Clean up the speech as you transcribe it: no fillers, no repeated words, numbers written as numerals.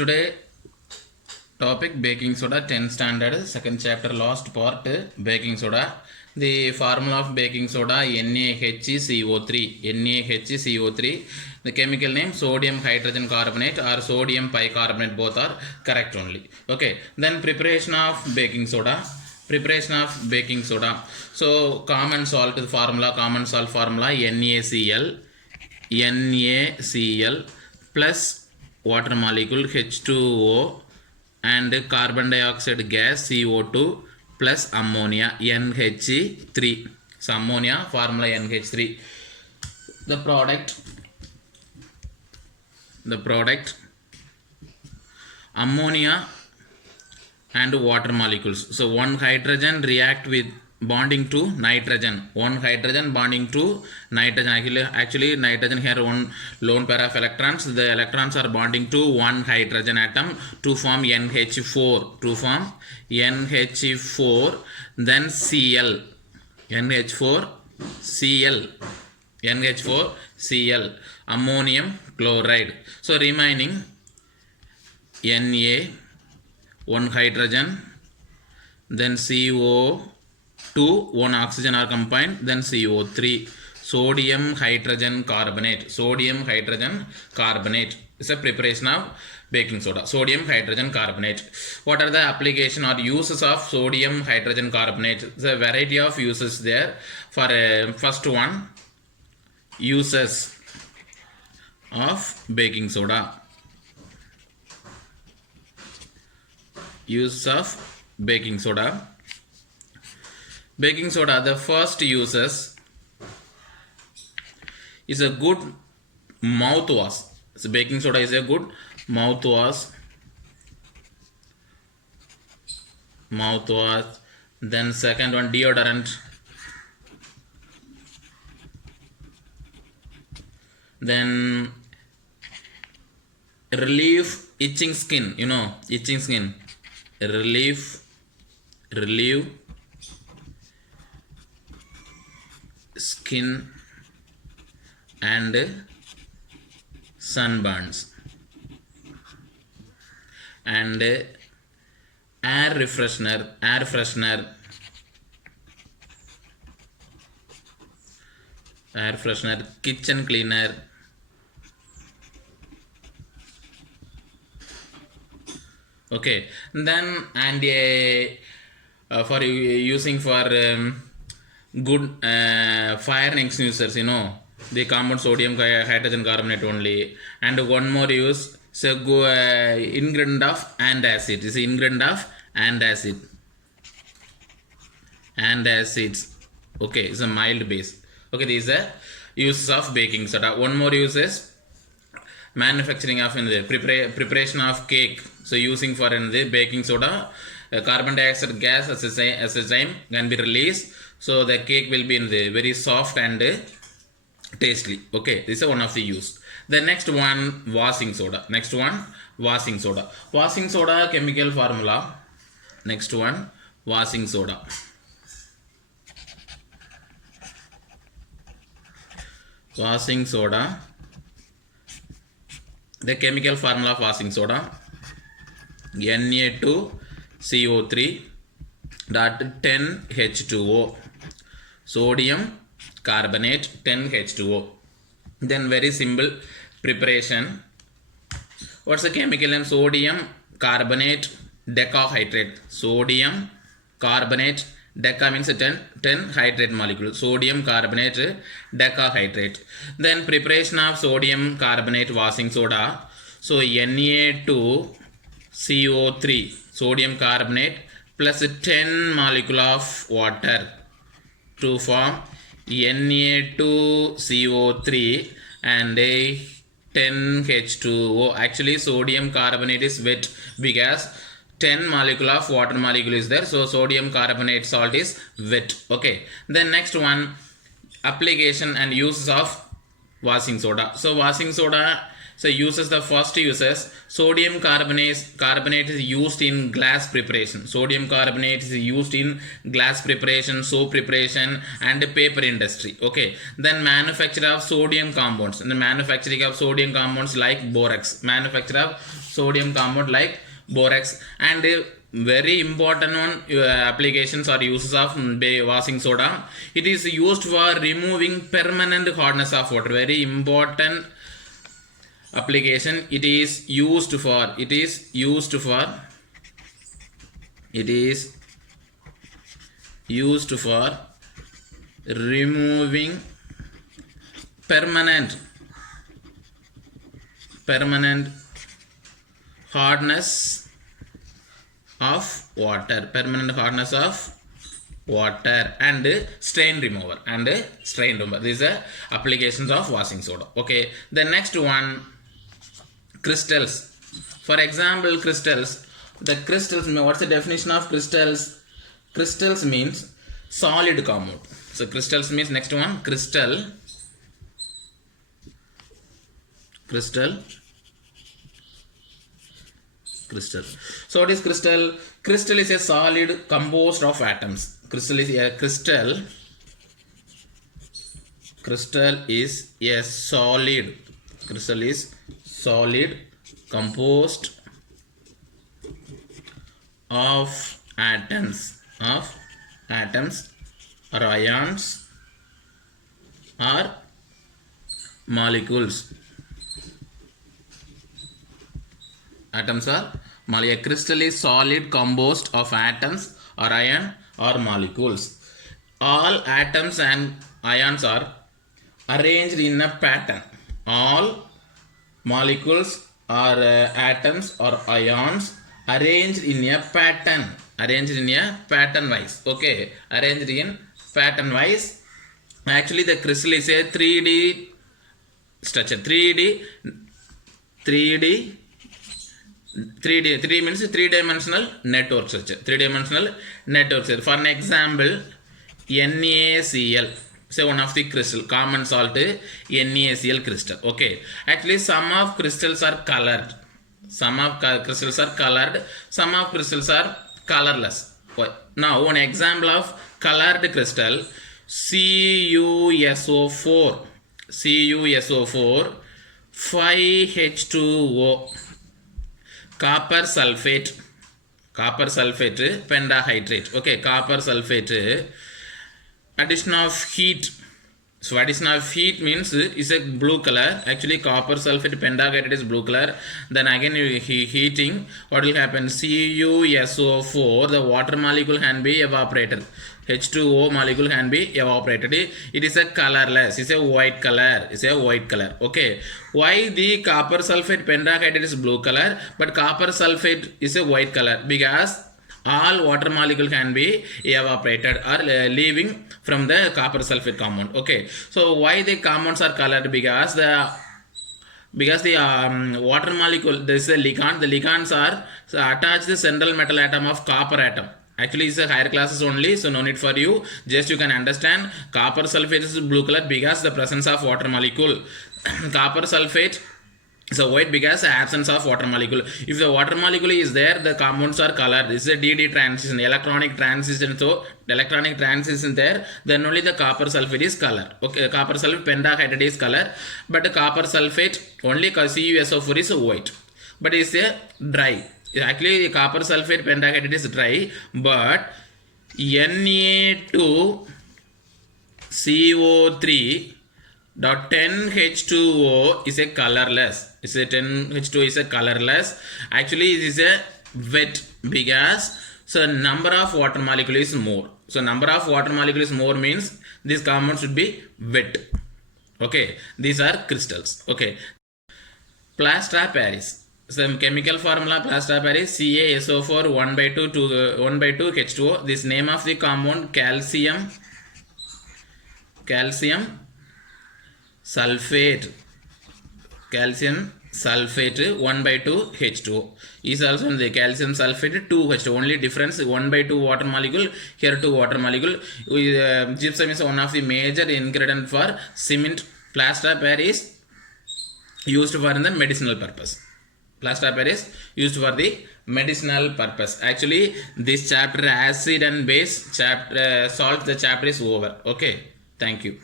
Today topic baking soda 10th standard second chapter last part baking soda. The formula of baking soda NaHCO3. NaHCO3. The chemical name sodium hydrogen carbonate or sodium bicarbonate, both are correct only. Okay, then preparation of baking soda. So common salt formula NaCl plus water molecule H2O and carbon dioxide gas CO2 plus ammonia NH3. So ammonia formula NH3. The product ammonia and water molecules. So one hydrogen react with bonding to nitrogen. Actually nitrogen here one lone pair of electrons. The electrons are bonding to one hydrogen atom to form NH4. Then Cl. NH4Cl. Ammonium chloride. So remaining Na, one hydrogen, then CO2, one oxygen are combined, then CO3. Sodium hydrogen carbonate is a preparation of baking soda. Sodium hydrogen carbonate. What are the application or uses of sodium hydrogen carbonate? There is a variety of uses there. For first one, uses of baking soda. Use of baking soda. The first uses is a good mouthwash. So baking soda is a good mouthwash. Then second one, deodorant. Then relieve itching skin. Relieve skin and sunburns. And air freshener, kitchen cleaner, okay. Then and for using for good fire extinguishers, the compound sodium hydrogen carbonate only. And one more use, so ingredient of antacid. This is ingredient of antacids. Okay, it's a mild base. Okay, these are uses of baking soda. One more use is manufacturing of the preparation of cake. So using for in the baking soda, carbon dioxide gas as a enzyme can be released, so the cake will be in the very soft and tasty. Okay, this is one of the use. The next one, washing soda. Washing soda chemical formula. Next one, washing soda. The chemical formula of washing soda, Na2CO3 dot 10H2O, sodium carbonate 10H2O. Then very simple preparation. What's the chemical name? Sodium carbonate decahydrate. Sodium carbonate, deca means 10 hydrate molecule. Sodium carbonate decahydrate. Then preparation of sodium carbonate washing soda. So Na2CO3 sodium carbonate plus 10 molecule of water to form Na2CO3 and 10H2O. Actually sodium carbonate is wet because 10 molecule of water molecule is there, so sodium carbonate salt is wet. Okay, then next one, application and uses of washing soda. So washing soda So uses, the first uses, sodium carbonate is used in glass preparation. Sodium carbonate is used in glass preparation, soap preparation and paper industry. Okay, then manufacture of sodium compounds, and the manufacturing of sodium compounds like borax, manufacture of sodium compound like borax. And very important one, applications or uses of washing soda. It is used for removing permanent hardness of water. Very important application. It is used for removing permanent hardness of water, and stain remover, these are applications of washing soda. Okay, the next one, crystals. For example, crystals. The crystals, what's the definition of crystals? Crystals means solid compound. So crystals means, next one, crystal. So what is crystal? Crystal is a solid composed of atoms. Crystal is a solid composed of atoms or ions or molecules. Atoms or molecule. A crystal is solid composed of atoms or ion or molecules. All atoms and ions are arranged in a pattern. All molecules or atoms or ions arranged in a pattern wise. Okay, arranged in pattern wise. Actually the crystal is a 3D structure. 3D means three-dimensional network structure. For an example, NaCl. Say one of the crystal, common salt, NaCl crystal. Okay, actually some of crystals are colored. Some of crystals are colorless. Now one example of colored crystal, CuSO4, 5H2O, copper sulfate pentahydrate. Okay, copper sulfate, addition of heat. So addition of heat means is a blue color. Actually copper sulfate pentahydrate is blue color. Then again heating, what will happen? CuSO4, the water molecule can be evaporated. H2O molecule can be evaporated. It is a colorless, it's a white color. Okay, why the copper sulfate pentahydrate is blue color but copper sulfate is a white color? Because all water molecule can be evaporated or leaving from the copper sulfate compound. Okay, so why the compounds are colored? Because the water molecule, there is a ligand. The ligands are attached to the central metal atom of copper atom. Actually it's a higher classes only, so no need for you, just you can understand copper sulfate is blue color because the presence of water molecule. Copper sulfate is a white because absence of water molecule. If the water molecule is there, the compounds are colored. This is a DD transition, electronic transition. So electronic transition there, then only the copper sulfate is color. Okay, copper sulfate pentahydrate is color, but the copper sulfate only CuSO4 is white, but it's a dry. Actually copper sulfate pentahydrate is dry, but Na2CO3 dot 10H2O is a colorless. 10H2O is a colorless. Actually it is a wet because so number of water molecule is more. So number of water molecule is more means this compound should be wet. Okay, these are crystals. Okay, plaster of Paris. So chemical formula plaster of Paris, CaSO4 1/2 H2O. This name of the compound calcium sulfate 1/2 H2O is also in the calcium sulfate 2 H2O. Only difference 1/2 water molecule, here 2 water molecule. Gypsum is one of the major ingredient for cement. Plaster of Paris used for the medicinal purpose. Plaster of Paris used for the medicinal purpose. Actually, this chapter acid and base chapter salt the chapter is over. Okay, thank you.